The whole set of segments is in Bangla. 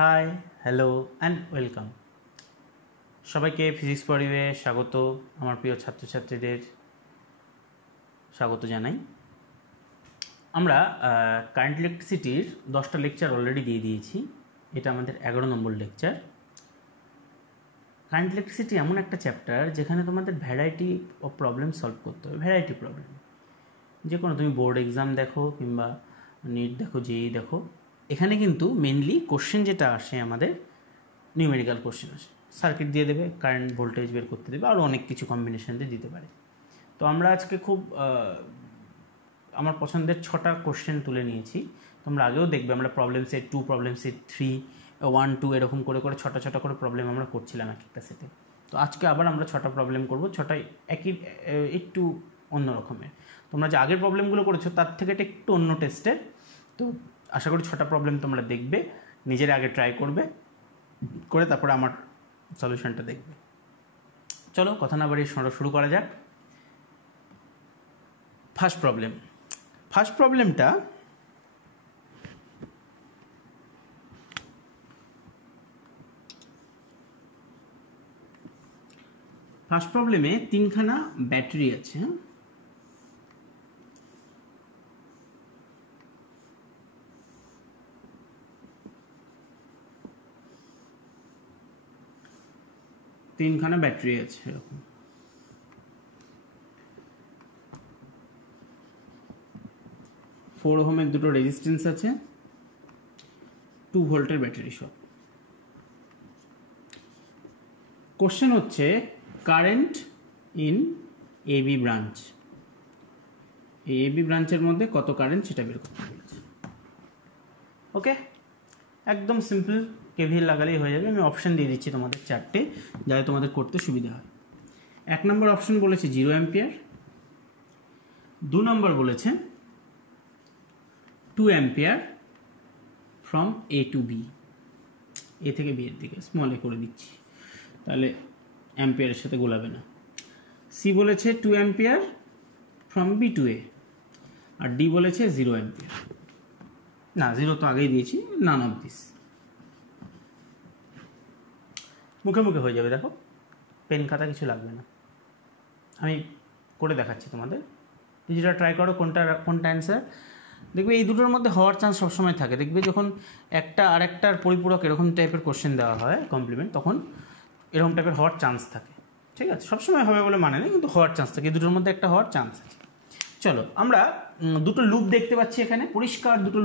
High, hello and welcome. সবাইকে ফিজিক্স পরিবে স্বাগত। আমার প্রিয় ছাত্রছাত্রীদের স্বাগত জানাই। আমরা কারেন্ট ইলেকট্রিসিটির 10টা লেকচার অলরেডি দিয়ে দিয়েছি। এটা আমাদের 11 নম্বর লেকচার। কারেন্ট ইলেকট্রিসিটি এমন একটা চ্যাপ্টার যেখানে তোমাদের ভ্যারাইটি অফ প্রবলেম সলভ করতে হবে। ভ্যারাইটি প্রবলেম, যে কোনো তুমি বোর্ড এক্সাম দেখো কিংবা নিট দেখো, জেই দেখো, এখানে কিন্তু মেনলি কোশ্চেন যেটা আসে আমাদের নিউমেরিক্যাল কোশ্চেন আসে। সার্কিট দিয়ে দেবে, কারেন্ট ভোল্টেজ বের করতে দেবে, আরও অনেক কিছু কম্বিনেশন দিয়ে দিতে পারে। তো আমরা আজকে খুব আমার পছন্দের 6টা কোশ্চেন তুলে নিয়েছি। তোমরা আগেও দেখবে আমরা প্রবলেম সেট 2, প্রবলেম সেট 3, 1, 2 এরকম করে করে 6টা করে প্রবলেম আমরা করছিলাম এক একটা সেটে। তো আজকে আবার আমরা 6টা প্রবলেম করব। 6টাই একই, একটু অন্য রকমের। তোমরা যে আগের প্রবলেমগুলো করেছো তার থেকে এটা একটু অন্য টেস্টের। তো আশা করি 6টা প্রবলেম তোমরা দেখবে, নিজের আগে ট্রাই করবে, করে তারপরে আমার সলিউশনটা দেখবে। চলো কথা না বাড়িয়ে শুরু করা যাক। ফার্স্ট প্রবলেমটা ফার্স্ট প্রবলেমে 3খানা ব্যাটারি আছে। তিনখানা ব্যাটারি আছে এরকম। 4 ওহমের দুটো রেজিস্ট্যান্স আছে, 2 ভোল্টের ব্যাটারি সব। কোশ্চেন হচ্ছে কারেন্ট ইন এবি ব্রাঞ্চ। এই এবি ব্রাঞ্চের মধ্যে কত কারেন্ট সেটা বের করতে বলেছে। ওকে, একদম সিম্পল, কেভিএল লাগালেই হয়ে যাবে। আমি অপশন দিয়ে দিচ্ছি তোমাদের 4টে, যাতে তোমাদের করতে সুবিধা হয়। 1 নম্বর অপশন বলেছে 0 অ্যাম্পিয়ার, 2 নম্বর বলেছে 2 ampere from A to B. A থেকে বি এর দিকে স্মল এ করে দিচ্ছি, তাহলে অ্যাম্পিয়ারের সাথে গোলাবে না। সি বলেছে 2 ampere from B to A, আর ডি বলেছে 0 অ্যাম্পিয়ার। না, 0 তো আগেই দিয়েছি, নান অফ দিস। মুখে মুখে হয়ে যাবে, দেখো পেন খাতা কিছু লাগবে না। আমি করে দেখাচ্ছি তোমাদের, যেটা ট্রাই করো কোনটা অ্যান্সার। দেখবে এই দুটোর মধ্যে হওয়ার চান্স সবসময় থাকে। দেখবে যখন একটা আর একটার পরিপূরক এরকম টাইপের কোশ্চেন দেওয়া হয় কমপ্লিমেন্ট, তখন এরকম টাইপের হওয়ার চান্স থাকে। ঠিক আছে, সবসময় হবে বলে মানে নেই, কিন্তু হওয়ার চান্স থাকে। এই দুটোর মধ্যে একটা হওয়ার চান্স আছে। চলো, আমরা দুটো লুপ দেখতে পাচ্ছি এখানে, পরিষ্কার দুটো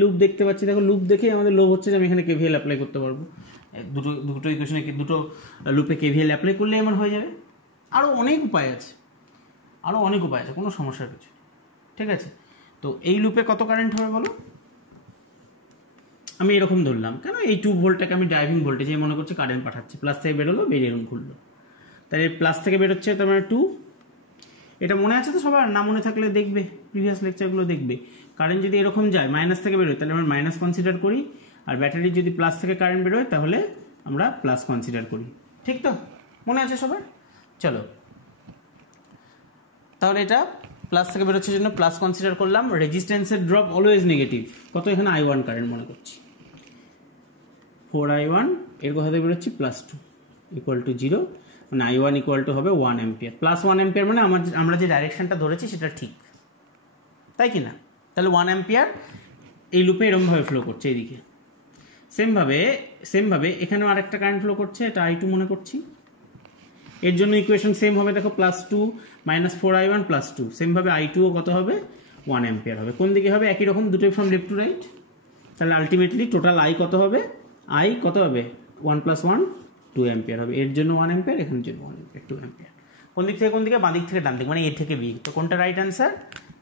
লুপ দেখতে পাচ্ছি। দেখো, লুপ দেখেই আমাদের লোভ হচ্ছে যে আমি এখানে কেভিএল অ্যাপ্লাই করতে পারবো। দুটো ইকুয়েশনে দুটো লুপে কেভিএল অ্যাপ্লাই করলে আমার হয়ে যাবে। আরও অনেক উপায় আছে, কোনো সমস্যার কিছু। ঠিক আছে, তো এই লুপে কত কারেন্ট হবে বলো? আমি এরকম ধরলাম, কেন এই 2 ভোল্টটাকে আমি ড্রাইভিং ভোল্টেজ মনে করছি কারেন্ট পাঠাচ্ছে। প্লাস থেকে বেরোলো, বেরিয়ে এরকম ঘুরলো, তাহলে প্লাস থেকে বেরোচ্ছে, তার মানে 2। এটা মনে আছে তো সবার? না মনে থাকলে দেখবে, প্রিভিয়াস লেকচারগুলো দেখবে। কারেন্ট যদি এরকম যায়, মাইনাস থেকে বেরোয়, তাহলে আমরা মাইনাস কনসিডার করি, আর ব্যাটারি যদি প্লাস থেকে কারেন্ট বেরোয় তাহলে আমরা প্লাস কনসিডার করি। ঠিক তো, মনে আছে সবার? চলো, তাহলে এটা প্লাস থেকে বেরোচ্ছে জন্য প্লাস কনসিডার করলাম। রেজিস্ট্যান্সের ড্রপ অলওয়েজ নেগেটিভ। কত? এখানে I1 কারেন্ট মনে করছি, 4I1 এর কথা থেকে বেরোচ্ছি +2 ইকুয়াল টু 0, মানে I1 ইকুয়াল টু হবে 1 অ্যাম্পিয়ার। প্লাস 1 অ্যাম্পিয়ার মানে আমরা যে ডাইরেকশনটা ধরেছি সেটা ঠিক, তাই কি না? তাহলে 1 অ্যাম্পিয়ার এই লুপে এরকমভাবে ফ্লো করছে এইদিকে। সেমভাবে এখানেও আরেকটা কারেন্ট ফ্লো করছে, এটা I2 মনে করছি। এর জন্য ইকুয়েশন সেম হবে, দেখো, +2 - 4I1 +2। সেমভাবে I2ও কত হবে? 1 অ্যাম্পিয়ার হবে। কোন দিকে হবে? একই রকম, দুটোই ফ্রম লেফট টু রাইট। তাহলে আলটিমেটলি টোটাল I কত হবে? I কত হবে? 1 + 1 2 অ্যাম্পিয়ার হবে। এর জন্য 1 অ্যাম্পিয়ার, এখানের জন্য 1 অ্যাম্পিয়ার, 2 অ্যাম্পিয়ার। কোন দিক থেকে কোন দিকে? বাঁ দিক থেকে ডান দিক, মানে এ থেকে বি। তো কোনটা রাইট অ্যান্সার?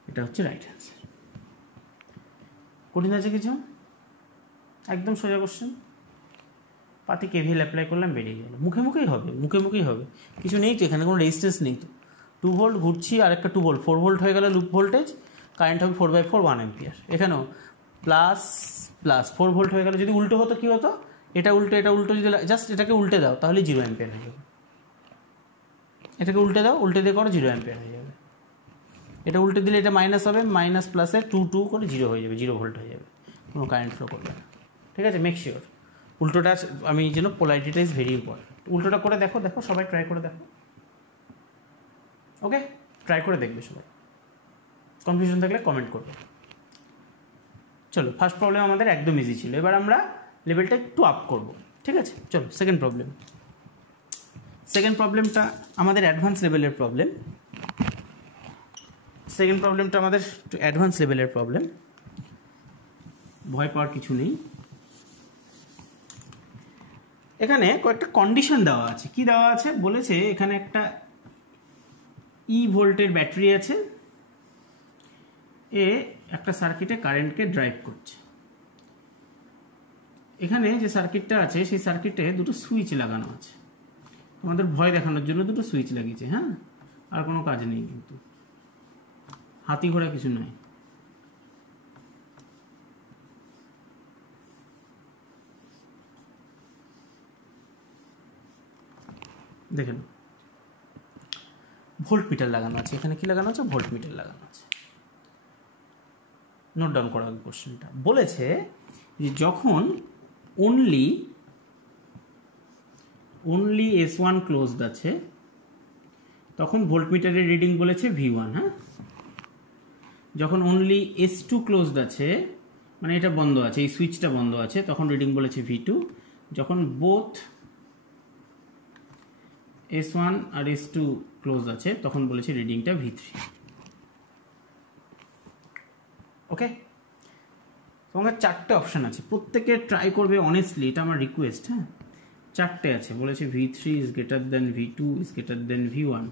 এটা হচ্ছে রাইট অ্যান্সার। কঠিন আছে কিছু? একদম সোজা কোশ্চেন। পাতি কেভিএল অ্যাপ্লাই করলাম, বেরিয়ে গেল। মুখে মুখেই হবে, কিছু নেই তো এখানে, কোনো রেজিস্ট্যান্স নেই তো। 2 ভোল্ট ঘুরছি, আর একটা 2 ভোল্ট, 4 ভোল্ট হয়ে গেল লুপ ভোল্টেজ। কারেন্ট হবে 4/4 1 অ্যাম্পিয়ার। এখানেও প্লাস 4 ভোল্ট হয়ে গেল। যদি উল্টো হতো কি হতো? এটা উল্টো যদি জাস্ট এটাকে উল্টে দাও তাহলে 0 অ্যাম্পিয়ার হয়ে যাবে। এটাকে উল্টে দিয়ে করো, 0 অ্যাম্পিয়ার হয়ে যাবে। এটা উল্টে দিলে এটা মাইনাস হবে, মাইনাস প্লাসে 2 করে 0 হয়ে যাবে, 0 ভোল্ট হয়ে যাবে, কোনো কারেন্ট ফ্লো করবে না। ঠিক আছে, মেক শিওর। উল্টোটা আমি যেন পোলারিটিটা ইজ ভেরি ইম্পর্টেন্ট। উল্টোটা করে দেখো, সবাই ট্রাই করে দেখো। ওকে, ট্রাই করে দেখবে সবাই, কনফিউশন থাকলে কমেন্ট করবে। চলো, ফার্স্ট প্রবলেম আমাদের একদম ইজি ছিল, এবার আমরা লেভেলটা একটু আপ করব, ঠিক আছে? চলো সেকেন্ড প্রবলেম। সেকেন্ড প্রবলেমটা আমাদের অ্যাডভান্স লেভেলের প্রবলেম। সেকেন্ড প্রবলেমটা আমাদের অ্যাডভান্স লেভেলের প্রবলেম, ভয় পাওয়ার কিছু নেই। এখানে কয়েকটা কন্ডিশন দেওয়া আছে। কি দেওয়া আছে বলেছে, এখানে একটা ই ভোল্টের ব্যাটারি আছে, এ একটা সার্কিটে কারেন্টকে ড্রাইভ করছে। এখানে যে সার্কিটটা আছে সেই সার্কিটে দুটো সুইচ লাগানো আছে। তোমাদের ভয় দেখানোর জন্য দুটো সুইচ লাগিয়েছে, হ্যাঁ, আর কোনো কাজ নেই, কিন্তু হাতি ঘোড়া কিছু নয়। দেখেন, ভোল্ট মিটার লাগানো আছে। এখানে কি লাগানো আছে? ভোল্ট মিটার লাগানো আছে। নোট ডাউন করা হবে কোশ্চেনটা। বলেছে যে যখন অনলি S1 ক্লোজড আছে তখন ভোল্ট মিটারের রিডিং বলেছে V1, হ্যাঁ। যখন অনলি S2 ক্লোজড আছে, মানে এটা বন্ধ আছে, এই সুইচটা বন্ধ আছে, তখন রিডিং বলেছে V2। যখন বোথ S1 আর S2 ক্লোজ আছে তখন বলেছে রিডিংটা V3। ওকে, তোমার চারটে অপশান আছে, প্রত্যেকে ট্রাই করবে অনেস্টলি, এটা আমার রিকোয়েস্ট, হ্যাঁ। চারটে আছে, বলেছে V3 is greater than V2 is greater than V1,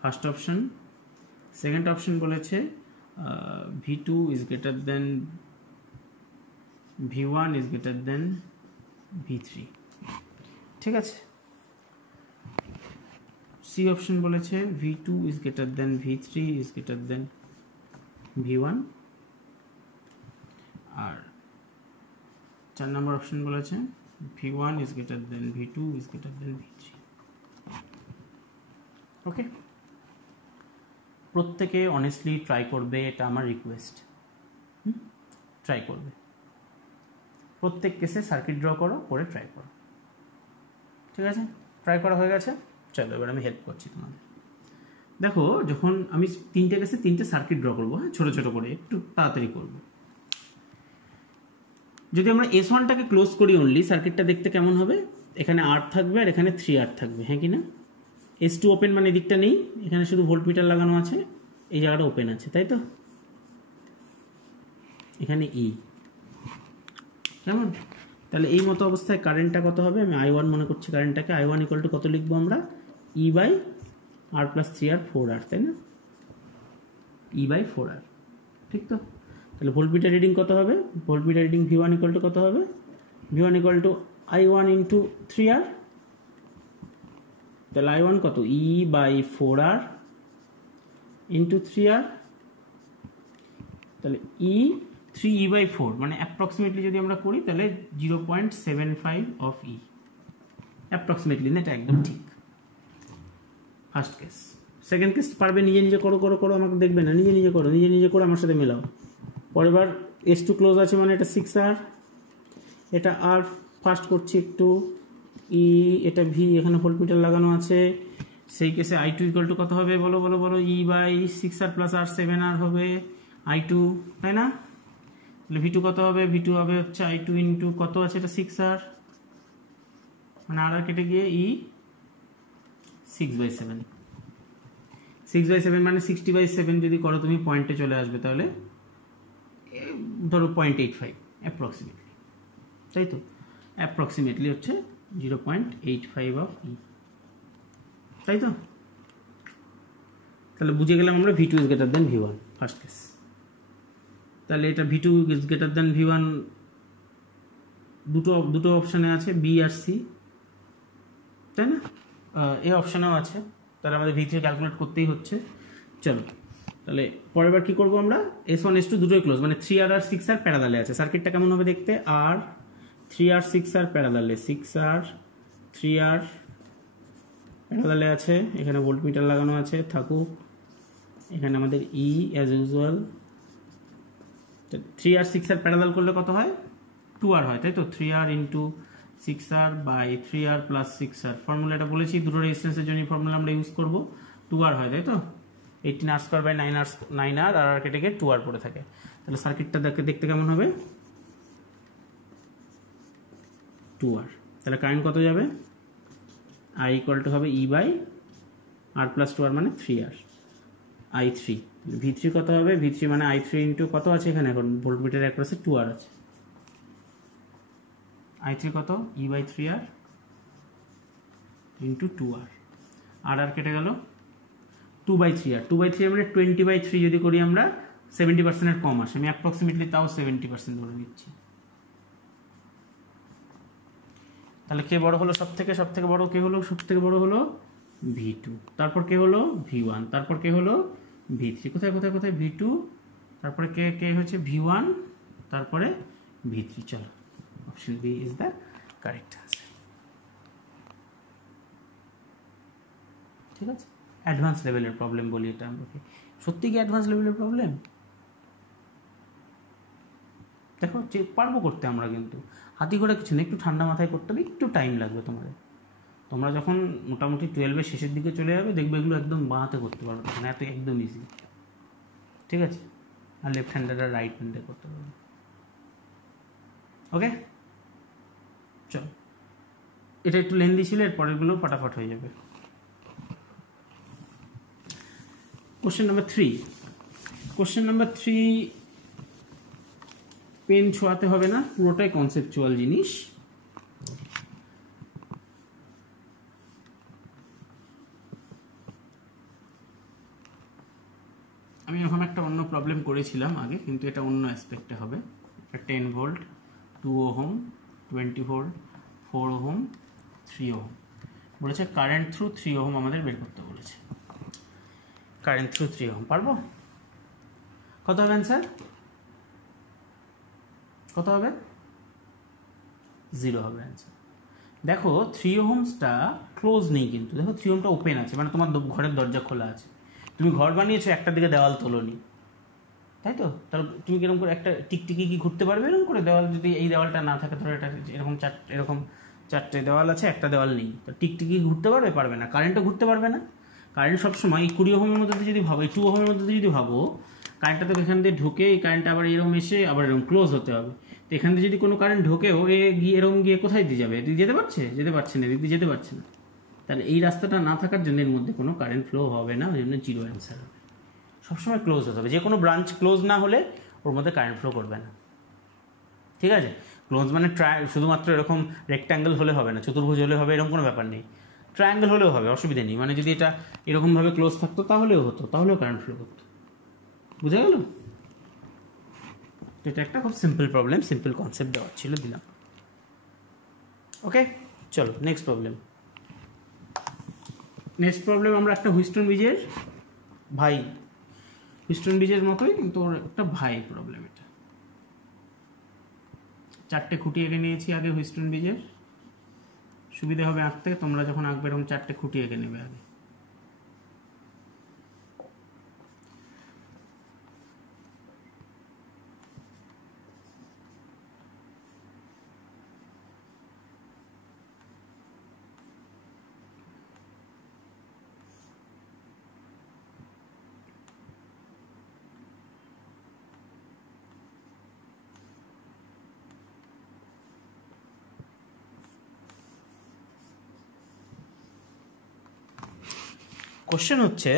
first option. Second option বলেছে V2 is greater than V1 is greater than V3, ঠিক আছে। সি অপশন বলেছে V2 is greater than V3 is greater than V1, আর 4 নম্বর অপশন বলেছে V1 is greater than V2 is greater than V3। Okay, প্রত্যেকে অনেস্টলি ট্রাই করবে, এটা আমার রিকোয়েস্ট। ট্রাই করবে, প্রত্যেক কেসে সার্কিট ড্র করো, করে ট্রাই করো, ঠিক আছে? ট্রাই করা হয়ে গেছে, চলো এবার আমি হেল্প করছি তোমাদের। দেখো, যখন আমি তিনটে কেসে তিনটে সার্কিট ড্র করবো, হ্যাঁ, ছোটো ছোটো করে, একটু তাড়াতাড়ি করবো। যদি আমরা S1টাকে ক্লোজ করি অনলি, সার্কিটটা দেখতে কেমন হবে? এখানে R থাকবে আর এখানে 3R থাকবে, হ্যাঁ কি না? S2 ওপেন, মানে এদিকটা নেই, এখানে শুধু ভোল্ট মিটার লাগানো আছে, এই জায়গাটা ওপেন আছে, তাই তো? এখানে E, কেমন? তাহলে এই মতো অবস্থায় কারেন্টটা কত হবে? আমি I1 মনে করছি কারেন্টটাকে। I1 ইকুয়াল টু কত লিখবো আমরা? E by R plus 3R 4R, তাই না? E বাই 4R, ঠিক তো? তাহলে ভোল্ট মিটার রিডিং কত হবে? Volt meter reading V1 equal to কত হবে? V1 equal to I1 into 3R। তাহলে I1 কত? E by 4R into 3R। তাহলে E বাই 4, মানে অ্যাপ্রক্সিমেটলি যদি আমরা করি তাহলে 0.75 অফ E, অ্যাপ্রক্সিমেটলি না, এটা একদম ঠিক। First case. সেকেন্ড কেস পারবে নিজে নিজে করো, আমাকে দেখবে না, নিজে নিজে করো, আমার সাথে মেলাও। পরের বার S2 ক্লোজ আছে, মানে এটা 6R, এটা R ফার্স্ট করছি একটু, E, এটা V, এখানে ভোল্ট মিটার লাগানো আছে। সেই কেসে I2 ইকুয়াল টু কত হবে? বলো, E by 6R plus R 7R হবে I2, তাই না? তাহলে V2 কত হবে? V2 হবে হচ্ছে I2 ইন্টু কত আছে, এটা 6R, মানে R কেটে গিয়ে E 6/7, 6/7 মানে 60/7 যদি করো তুমি পয়েন্টে চলে আসবে, তাহলে ধরো 0.85 অ্যাপ্রক্সিমেটলি, তাই তো? অ্যাপ্রক্সিমেটলি হচ্ছে 0.85 অফ E, তাই তো? তাহলে বুঝে গেলাম আমরা V2 is greater than V1, first case. তাহলে এটা V2 is greater than V1 দুটো অপশানে আছে, B আর C, তাই না? এই অপশানেও আছে, তাহলে আমাদের V3 ক্যালকুলেট করতেই হচ্ছে। চলো, তাহলে পরের বার কী করবো আমরা? S1 S2 দুটোই ক্লোজ, মানে 3R আর 6R প্যারালালে আছে। সার্কিটটা কেমন হবে দেখতে? R 3R 6R প্যারালালে, 6R 3R প্যারালালে আছে, এখানে ভোল্ট মিটার লাগানো আছে, থাকুক। এখানে আমাদের E as usual. 3R 6R parallel করলে কত হয়? 2r হয়, তাই তো? 3r into 6r by 3r plus 6r, ফর্মুলাটা বলেছি দুটো রেজিস্ট্যান্সের জন্য ফর্মুলা আমরা ইউজ করব। 2r হয়, তাই তো? 18r স্কোয়ার বাই 9r আর কেটে গিয়ে 2r পড়ে থাকে। তাহলে সার্কিটটা দেখতে কেমন হবে? 2r। তাহলে কারেন্ট কত যাবে? I ইকুয়াল টু হবে E by r plus 2r মানে 3r, I3। V3 কত হবে? V3 মানে I3 ইন্টু কত আছে এখানে, এখন ভোল্টমিটারের অ্যাক্রসে 2r আছে। I3 কত? E by 3r into 2r, আর কেটে গেল 2 বাই 3r। 2 বাই 3r মানে 20/3 যদি করি আমরা 70%-এর কম আসে। আমি অ্যাপ্রক্সিমেটলি তাও 70% ধরে নিচ্ছি। তাহলে কে বড় হলো সব থেকে বড় কে হলো? সব থেকে বড় হলো V2, তারপর কে হলো V1, তারপর কে হলো V3, কোথায় V2, তারপরে কে হচ্ছে V1, তারপরে V3। চলো, option B is the correct answer. ঠিক আছে, অ্যাডভান্স লেভেলের প্রবলেম বলি এটা আমরা। সত্যি কি অ্যাডভান্স লেভেলের প্রবলেম? দেখো যে পারবো করতে আমরা, কিন্তু হাতি করে কিছু না, একটু ঠান্ডা মাথায় করতে হবে, একটু টাইম লাগবে তোমাদের। তোমরা যখন মোটামুটি 12-এর শেষের দিকে চলে যাবে দেখবে এগুলো একদম বাঁহাতে করতে পারবে, মানে এত একদম ইজি। ঠিক আছে, আর লেফট হ্যান্ডেড আর রাইট হ্যান্ডে করতে পারবে। ওকে, চল, এটা একটু লেন্দি ছিল, এর পরেরগুলো ফটাফট হয়ে যাবে। Question number 3। Question number 3 pen ছোঁয়াতে হবে না, পুরোটাই কনসেপচুয়াল জিনিস। আমি এরকম একটা অন্য প্রবলেম করেছিলাম আগে, কিন্তু এটা অন্য অ্যাসপেক্টে হবে। 10 volt, 2 ohm, 20 volt, 4 ohm, 3 ohm বলেছে। কারেন্ট থ্রু 3 ওহম আমাদের বের করতে বলেছে। কারেন্ট থ্রু 3 ওহম পারবো? কত হবে অ্যান্সার? কত হবে? 0 হবে অ্যান্সার। দেখো 3 ওহমসটা ক্লোজ নেই, কিন্তু দেখো 3 ওহমটা ওপেন আছে, মানে তোমার ঘরের দরজা খোলা আছে। তুমি ঘর বানিয়েছো, একটা দিকে দেওয়াল তোলোনি, তাই তো? তাহলে তুমি কিরকম করে একটা টিকটিকি কি ঘুরতে পারবে এরকম করে? দেওয়াল যদি এই দেওয়ালটা না থাকে, ধরো এটা এরকম চারটে দেওয়াল আছে, একটা দেওয়াল নেই, তো টিকটিকি ঘুরতে পারবে? পারবে না। কারেন্টও ঘুরতে পারবে না। কারেন্ট সবসময় এই 20 ওহমের মধ্যে যদি ভাবো, এই 2 ওহমের মধ্যে যদি ভাবো, কারেন্টটা তো এখান দিয়ে ঢুকে, এই কারেন্টটা আবার এরকম এসে আবার এরকম ক্লোজ হতে হবে। তো এখান থেকে যদি কোনো কারেন্ট ঢোকেও, এরকম গিয়ে কোথায় দিয়ে যাবে? এদিকে যেতে পারছে? যেতে পারছে না, এদিকে যেতে পারছে না। তাহলে এই রাস্তাটা না থাকার জন্য এর মধ্যে কোনো কারেন্ট ফ্লো হবে না, ওই জন্য 0 অ্যান্সার হবে। সবসময় ক্লোজ হতে হবে, যে কোনো ব্রাঞ্চ ক্লোজ না হলে ওর মধ্যে কারেন্ট ফ্লো করবে না। ঠিক আছে, ক্লোজ মানে শুধুমাত্র এরকম রেক্ট্যাঙ্গেল হলে হবে না, চতুর্ভুজ হলে হবে এরকম কোনো ব্যাপার নেই। ট্রায়াঙ্গেল হলেও হবে, অসুবিধা নেই। মানে যদি এটা এরকমভাবে ক্লোজ থাকতো তাহলেও হতো, তাহলেও কারেন্ট ফ্লো করতো। বুঝা গেল? এটা একটা খুব সিম্পল প্রবলেম, সিম্পল কনসেপ্ট দেওয়া ছিল, দিলাম। ওকে, চলো নেক্সট প্রবলেম। নেক্সট প্রবলেম আমরা একটা হুইস্টন ব্রিজের ভাই, হুইস্টন ব্রিজের মতোই কিন্তু ওর একটা ভাই প্রবলেম। এটা 4টে খুঁটি এঁকে নিয়েছি আগে হুইস্টন ব্রিজের, সুবিধা হবে আঁকতে। তোমরা যখন আঁকবে এরকম 4টে খুঁটি এঁকে নেবে আগে। কোশ্চেন হচ্ছে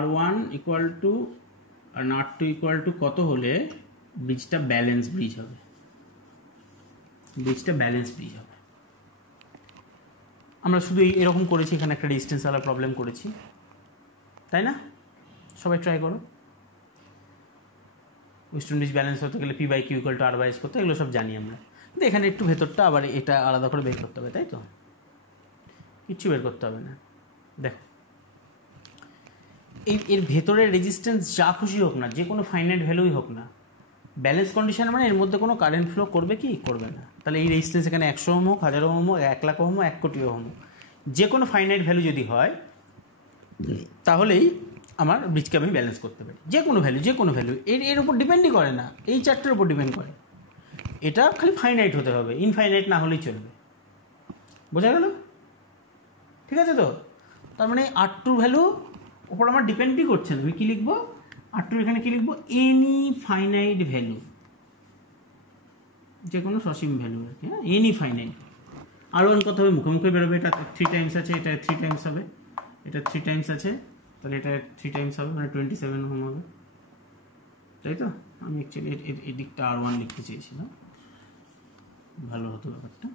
R1 ইকুয়াল টু আর R2 ইকুয়াল টু কত হলে ব্রিজটা ব্যালেন্স ব্রিজ হবে? ব্রিজটা ব্যালেন্স ব্রিজ হবে। আমরা শুধু এরকম করেছি, এখানে একটা ডিস্টেন্স ওয়ালা প্রবলেম করেছি, তাই না? সবাই ট্রাই করো। হুইস্টন ব্রিজ ব্যালেন্স হতে গেলে P/Q ইকুয়াল টু R/S করতে, এগুলো সব জানি আমরা। কিন্তু এখানে একটু ভেতরটা আবার এটা আলাদা করে বের করতে হবে, তাই তো? কিচ্ছু বের করতে হবে না। দেখো এর ভেতরের রেজিস্ট্যান্স যা খুশি হোক না, যে কোনো ফাইনাইট ভ্যালুই হোক না, ব্যালেন্স কন্ডিশন মানে এর মধ্যে কোনো কারেন্ট ফ্লো করবে কি করবে না। তাহলে এই রেজিস্ট্যান্স এখানে 100 ওহম হোক, 1000 ওহম হোক, 1 লাখ ওহম হোক, 1 কোটি ওহম হোক, যে কোনো ফাইনাইট ভ্যালু যদি হয়, তাহলেই আমার ব্রিজকে আমি ব্যালেন্স করতে পারি। যে কোনো ভ্যালু এর উপর ডিপেন্ডই করে না, এই চারটের উপর ডিপেন্ড করে। এটা খালি ফাইনাইট হতে হবে, ইনফাইনাইট না হলেই চলবে। বোঝা গেল? ঠিক আছে তো? তার মানে R2 ভ্যালু ওপর আমার ডিপেন্ডই করছে না। আমি কী লিখবো? R2 এখানে কী লিখবো? এনি ফাইনাইট ভ্যালু, যে কোনো সসীম ভ্যালু আর কি। হ্যাঁ, এনি ফাইনাইট। R1 কত হবে? মুখে মুখে বেরোবে। এটা 3 টাইমস আছে, এটা 3 টাইমস হবে, এটা 3 টাইমস আছে, তাহলে এটা 3 টাইমস হবে, মানে 27 ওহম হবে, তাই তো? আমি অ্যাকচুয়ালি এই দিকটা R1 লিখতে চেয়েছিলাম, ভালো হতো ব্যাপারটা।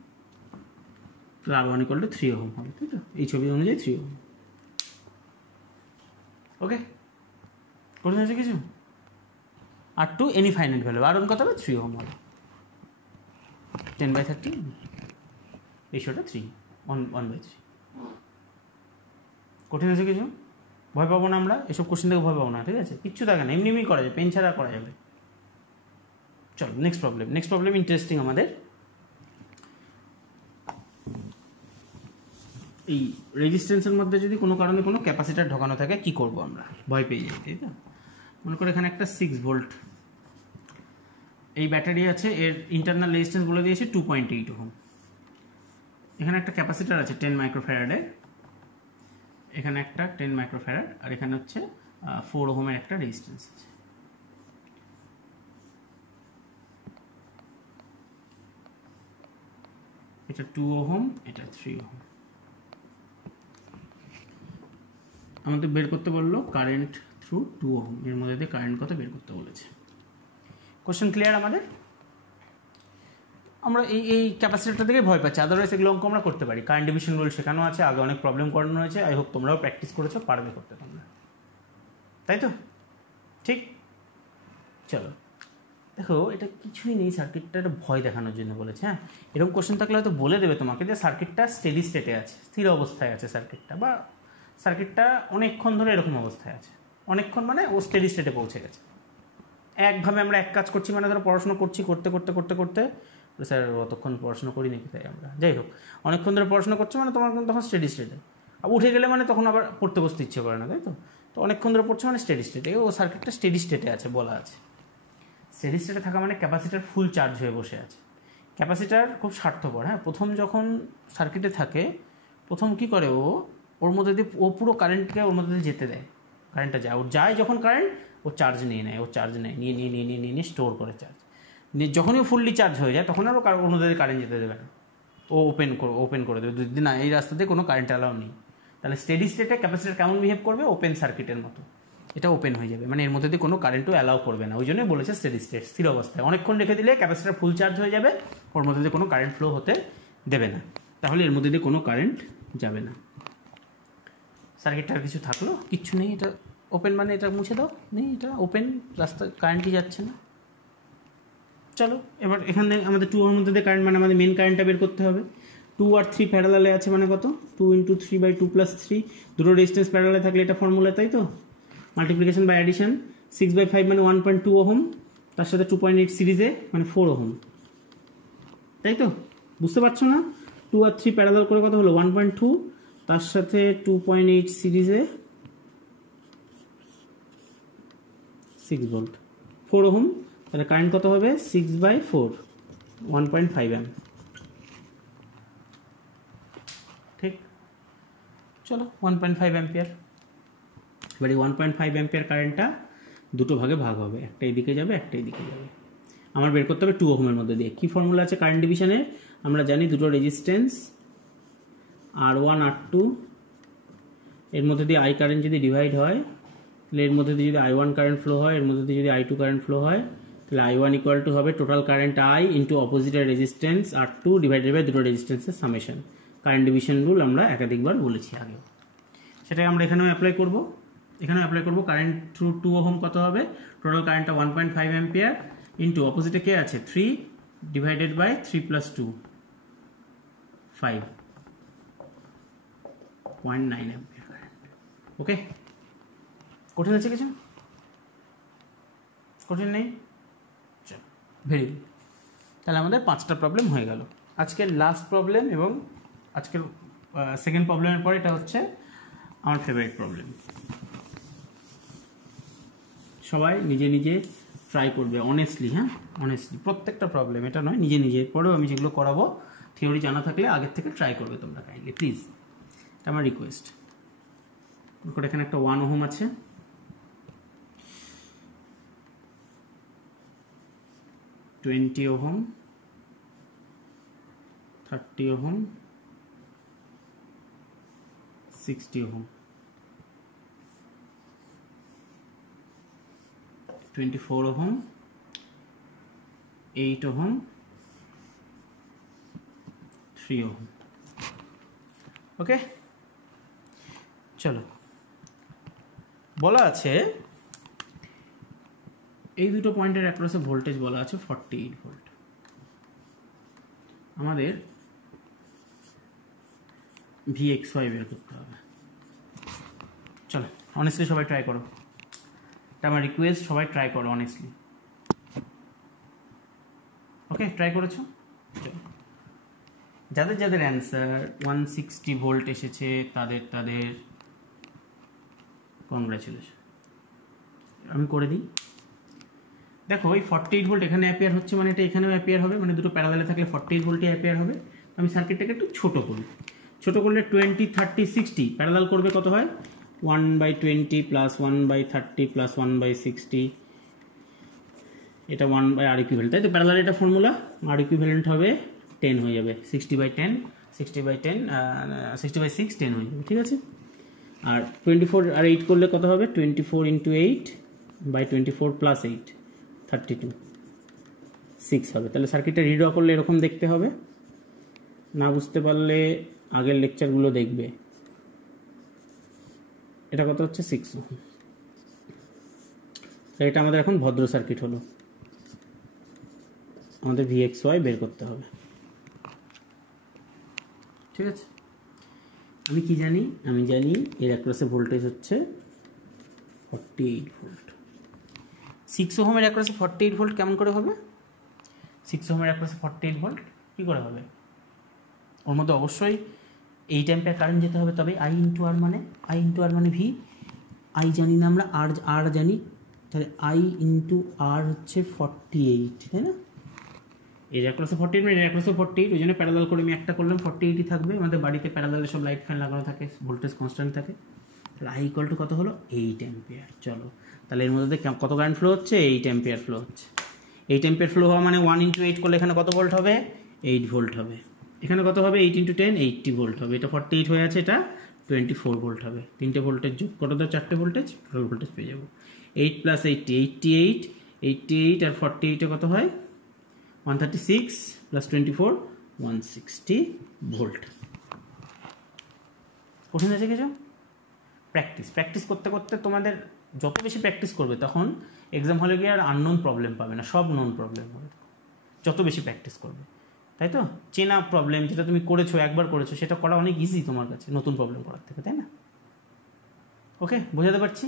তো R1 = 3 ওহম হবে, তাই তো? এই ছবি অনুযায়ী 3 ওহম। ওকে, করতে হয়েছে কিছু? R2 any finite value, R1 কত হবে? 3 ওহম হবে। 10/30 রেশিওটা 3, 1/3। কঠিন আছে কিছু? ভয় পাবো না আমরা, এসব কোশ্চেন থেকে ভয় পাবো না, ঠিক আছে? কিচ্ছু থাকে না, এমনি করা যায়, পেন ছাড়া করা যাবে। চলো নেক্সট প্রবলেম ইন্টারেস্টিং আমাদের। এই রেজিস্ট্যান্সের মধ্যে যদি কোনো কারণে কোনো ক্যাপাসিটার ঢোকানো থাকে কি করব আমরা? ভয় পেয়ে যাই, তাই তো? মনে করো এখানে একটা 6 ভোল্ট এই ব্যাটারি আছে, এর ইন্টারনাল রেজিস্ট্যান্স বলে দিয়েছে 2.8 ওহম। এখানে একটা ক্যাপাসিটার আছে 10 মাইক্রোফ্যারাডের, এখানে একটা 10 মাইক্রোফ্যারাড, আর এখানে হচ্ছে 4 ওহমের একটা রেজিস্ট্যান্স আছে। এটা 2 ওহম, এটা 3 ওহম। আমাদের বের করতে বললো কারেন্ট থ্রু 2 ওহম, এর মধ্যে দিয়ে কারেন্ট কত বের করতে বলেছে। কোশ্চেন ক্লিয়ার আমাদের? আমরা এই ক্যাপাসিটারটা থেকে ভয় পাচ্ছি, আদারওয়াইজ এগুলো অঙ্ক আমরা করতে পারি। কারেন্ট ডিভিশন রুল শেখানো আছে, আগে অনেক প্রবলেম করানো হয়েছে। আই হোপ তোমরাও প্র্যাকটিস করেছো, পারবে করতে তোমরা, তাই তো? ঠিক, চলো দেখো, এটা কিছুই নেই, সার্কিটটা একটা ভয় দেখানোর জন্য বলেছে। হ্যাঁ, এরকম কোশ্চেন থাকলে হয়তো বলে দেবে তোমাকে যে সার্কিটটা স্টেডি স্টেটে আছে, স্থির অবস্থায় আছে সার্কিটটা, বা সার্কিটটা অনেকক্ষণ ধরে এরকম অবস্থায় আছে। অনেকক্ষণ মানে ও স্টেডি স্টেটে পৌঁছে গেছে। একভাবে আমরা এক কাজ করছি, মানে ধরো পড়াশোনা করছি, করতে করতে করতে করতে, স্যার অতক্ষণ পড়াশোনা করি নাকি, তাই আমরা, যাই হোক, অনেকক্ষণ ধরে পড়াশোনা করছো মানে তোমার কিন্তু তখন স্টেডি স্টেটে। আর উঠে গেলে মানে তখন আবার পড়তে বসতে ইচ্ছে করে না, তাই তো? তো অনেকক্ষণ ধরে পড়ছো মানে স্টেডি স্টেটে, ও সার্কিটটা স্টেডি স্টেটে আছে বলা আছে। স্টেডি স্টেটে থাকা মানে ক্যাপাসিটার ফুল চার্জ হয়ে বসে আছে। ক্যাপাসিটার খুব স্বার্থপর। হ্যাঁ, প্রথম যখন সার্কিটে থাকে, প্রথম কি করে, ওর মধ্যে দিয়ে ও পুরো কারেন্টকে ওর মধ্যে দিয়ে যেতে দেয়, কারেন্টটা যায়, ওর যায় যখন কারেন্ট, ও চার্জ নিয়ে নেয়, ও চার্জ নেয়, নিয়ে স্টোর করে চার্জ। যখনই ফুললি চার্জ হয়ে যায় তখন আর ও ওর মধ্যে দিয়ে কারেন্ট যেতে দেবে না, ও ওপেন করে দেবে, যদি না এই রাস্তাতে কোনো কারেন্ট অ্যালাউ নেই। তাহলে স্টেডি স্টেটে ক্যাপাসিটার কেমন বিহেভ করবে? ওপেন সার্কিটের মতো, এটা ওপেন হয়ে যাবে, মানে এর মধ্যে দিয়ে কোনো কারেন্টও অ্যালাউ করবে না। ওই জন্যই বলেছে স্টেডি স্টেট, স্থির অবস্থায়। অনেকক্ষণ রেখে দিলে ক্যাপাসিটার ফুল চার্জ হয়ে যাবে, ওর মধ্যে দিয়ে কোনো কারেন্ট ফ্লো হতে দেবে না, তাহলে এর মধ্যে দিয়ে কোনো কারেন্ট যাবে না। সার্কিটটার কিছু থাকলো? কিচ্ছু নেই, এটা ওপেন, মানে এটা মুছে দাও, নেই, এটা ওপেন, রাস্তা কারেন্টই যাচ্ছে না। চলো এবার এখানে আমাদের 2 ওহমের মধ্যে দিয়ে কারেন্ট, মানে আমাদের মেন কারেন্টটা বের করতে হবে। 2 আর 3 প্যারালালে আছে, মানে কত? 2 × 3/2 + 3, দুটো রেজিস্ট্যান্স প্যারালালে থাকলে এটা ফর্মুলা, তাই তো? মাল্টিপ্লিকেশন বাই অ্যাডিশন, 6/5 মানে 1.2 ওহম, তার সাথে 2.8 সিরিজে মানে 4 ওহম, তাই তো? বুঝতে পারছো না? 2 আর 3 প্যারালাল করে কত হলো? 1.2, তার সাথে 2.8 সিরিজে 6 ভোল্ট, 4 ওহম, তাহলে কারেন্ট কত হবে? 6/4, 1.5 অ্যাম্প। ঠিক, চলো 1.5 অ্যাম্পিয়ার। এবার এই 1.5 অ্যাম্পিয়ার কারেন্টটা দুটো ভাগে ভাগ হবে, একটা এদিকে যাবে, একটা এদিকে যাবে। আমার বের করতে হবে 2 ওহমের মধ্যে দিয়ে। কি ফর্মুলা আছে কারেন্ট ডিভিশনের? আমরা জানি দুটো রেজিস্ট্যান্স R1 R2, এর মধ্যে দিয়ে I কারেন্ট যদি ডিভাইড হয়, তাহলে এর মধ্যে দিয়ে যদি I1 কারেন্ট ফ্লো হয়, এর মধ্যে দিয়ে যদি I2 কারেন্ট ফ্লো হয়, তাহলে I1 = হবে টোটাল কারেন্ট I ইন্টু অপোজিটের রেজিস্ট্যান্স R2 ডিভাইডেড বাই দুটো রেজিস্ট্যান্সের সামেশন। কারেন্ট ডিভিশন রুল আমরা একাধিকবার বলেছি আগে, সেটাই আমরা এখানেও অ্যাপ্লাই করব। কারেন্ট থ্রু 2 ওহম কত হবে? টোটাল কারেন্টটা 1.5 অ্যাম্পিয়ার ইন্টু অপোজিটে কে আছে? 3 ডিভাইডেড বাই 3 + 2, 5.9 অ্যাম্পিয়ার কারেন্ট। ওকে, কঠিন আছে কিছু? কঠিন নেই? চলো, ভেরি গুড। তাহলে আমাদের 5টা প্রবলেম হয়ে গেল। আজকের লাস্ট প্রবলেম এবং আজকের সেকেন্ড প্রবলেমের পর এটা হচ্ছে আমার ফেভারিট প্রবলেম। সবাই নিজে নিজে ট্রাই করবে অনেস্টলি, হ্যাঁ অনেস্টলি প্রত্যেকটা প্রবলেম, এটা নয়, নিজে নিজে পড়েও আমি যেগুলো করাবো থিওরি জানা থাকলে আগের থেকে ট্রাই করবে তোমরা কাইন্ডলি প্লিজ, এটা আমার রিকোয়েস্ট। এখানে একটা 1 ওহম আছে, twenty ohm, 30 ohm, 60 ohm, 24 ohm, 8 ohm, 3 ohm. Okay, চলো বলা আছে এই দুটো পয়েন্টের অ্যাক্রসে ভোল্টেজ বলা আছে 48 ভোল্ট। আমাদের VXY বের করতে হবে। চলো অনেস্টলি সবাই ট্রাই করো, এটা আমার রিকোয়েস্ট, সবাই ট্রাই করো অনেস্টলি। ওকে, ট্রাই করেছো? যাদের যাদের অ্যান্সার 160 ভোল্ট এসেছে তাদের কংগ্রাচুলেশন। আমি করে দিই। দেখো ওই 48 ভোল্ট এখানে অ্যাপিয়ার হচ্ছে, মানে এটা এখানেও অ্যাপিয়ার হবে, মানে দুটো প্যারালালে থাকলে 48 ভোল্টই অ্যাপিয়ার হবে। আমি সার্কিটটাকে একটু ছোট করি, ছোট করলে 20, 30, 60 প্যারালাল করবে কত হয়? 1/20 প্লাস 1/30 প্লাস 1/60, এটা 1/R ইকুইভ্যালেন্ট, তাই তো? প্যারালাল এটা ফর্মুলা, R ইকুইভ্যালেন্ট হবে 10 হয়ে যাবে, 60/10, 60/10, 60/6, 10 হয়ে যাবে, ঠিক আছে? আর 24 আর 8 করলে কত হবে? 24 × 8/24 প্লাস 8, 32, 6 হবে। তাহলে সার্কিটটা রিড্র করলে এরকম দেখতে হবে। না বুঝতে পারলে আগের লেকচারগুলো দেখবে। এটা কত হচ্ছে? 6 ওহম। এটা আমাদের এখন ভদ্র সার্কিট হলো, আমাদের VXY বের করতে হবে, ঠিক আছে? আমি কি জানি? আমি জানি এর অ্যাক্রসে ভোল্টেজ হচ্ছে 48 ভোল্ট। 6 ওহমের অ্যাক্রসে 48 ভোল্ট কেমন করে হবে? 6 ওহমের অ্যাক্রসে 48 ভোল্ট কী করে হবে? ওর মধ্যে অবশ্যই 8 অ্যাম্পিয়ার কারেন্ট যেতে হবে, তবে I × R মানে V। I জানি না আমরা, R জানি, তাহলে I × R হচ্ছে 48, তাই না? এর অ্যাক্রসে 48 মানে এর অ্যাক্রসে 48, ওই জন্য প্যারালাল করে আমি একটা করলাম, 48ই থাকবে। আমাদের বাড়িতে প্যারালালে সব লাইট ফ্যান লাগানো থাকে, ভোল্টেজ কনস্ট্যান্ট থাকে। তাহলে I = কত হলো? 8 অ্যাম্পিয়ার। চলো তাহলে এর মধ্যে কত কারেন্ট ফ্লো হচ্ছে? 8 অ্যাম্পিয়ার ফ্লো হচ্ছে। 8 অ্যাম্পিয়ার ফ্লো হওয়া মানে 1 × 8 করলে এখানে কত ভোল্ট হবে? 8 ভোল্ট হবে। এখানে কত হবে? 8 × 10, 80 ভোল্ট হবে। এটা 48 হয়ে আছে, এটা 24 ভোল্ট হবে। তিনটে ভোল্টেজ যোগ করে দাও, 4টে ভোল্টেজ, টোটাল ভোল্টেজ পেয়ে যাবো 8 + 80, 88 আর 48 কত হয়? 136 + 24, 160 ভোল্ট। কঠিন আছে কিছু? প্র্যাকটিস করতে করতে তোমাদের যত বেশি প্র্যাকটিস করবে তখন এক্সাম হলে গিয়ে আর আননোন প্রবলেম পাবে না, সব নোন প্রবলেম হবে যত বেশি প্র্যাকটিস করবে, তাই তো? চেনা প্রবলেম যেটা তুমি করেছো, একবার করেছো, সেটা করা অনেক ইজি তোমার কাছে নতুন প্রবলেম করার থেকে, তাই না? ওকে, বোঝাতে পারছি?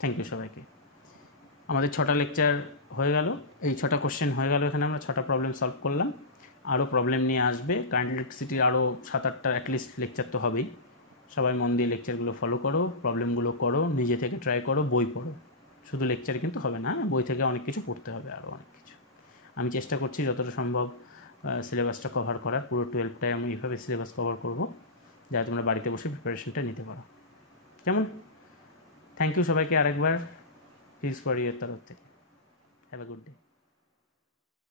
থ্যাংক ইউ সবাইকে। আমাদের 6টা লেকচার হয়ে গেল, এই 6টা কোশ্চেন হয়ে গেল, এখানে আমরা 6টা প্রবলেম সলভ করলাম। আরও প্রবলেম নিয়ে আসবে, কারেন্ট ইলেকট্রিসিটির আরও 7-8টা অ্যাটলিস্ট লেকচার তো হবেই। সবাই মন দিয়ে লেকচারগুলো ফলো করো, প্রবলেমগুলো করো, নিজে থেকে ট্রাই করো, বই পড়ো। শুধু লেকচারে কিন্তু হবে না, বই থেকে অনেক কিছু পড়তে হবে, আরও অনেক কিছু। আমি চেষ্টা করছি যতটা সম্ভব সিলেবাসটা কভার করার, পুরো 12টায় আমি এইভাবে সিলেবাস কভার করব, যাতে তোমরা বাড়িতে বসে প্রিপারেশনটা নিতে পারো। কেমন? থ্যাংক ইউ সবাইকে আরেকবার, প্লিজ ফর ইউর তরফ থেকে। Have a good day.